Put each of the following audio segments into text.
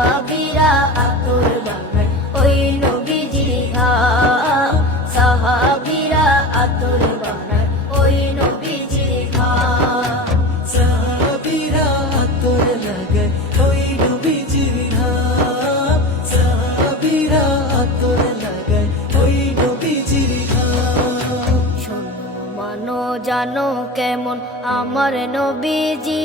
সাহাবিরা আতর বানায় ওই নবীজির ঘাম সাহাবিরা আতর বানায় ওই নবীজির ঘাম সাহাবীরা আতর লাগায় ওই নবীজির ঘাম সাহাবীরা আতর লাগায় ওই নবীজির শোনো মানো জানো কেমন আমার নবীজি।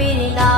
নবীর নাম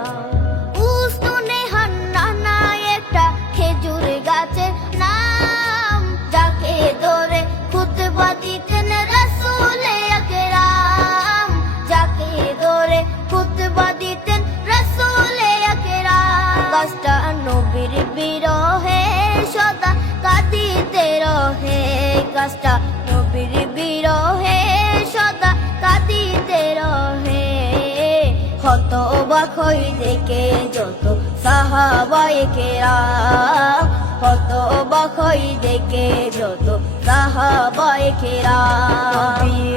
গাছটা নবীর বিরহে, সদা কাঁদিতে রহে। গাছটা নবীর বিরহে, সদা কাঁদিতে রহে। হত অবাক হই দেখে যত সাহাবায়ে কেরাম। হত অবাক হই দেখে যত সাহাবায়ে কেরাম।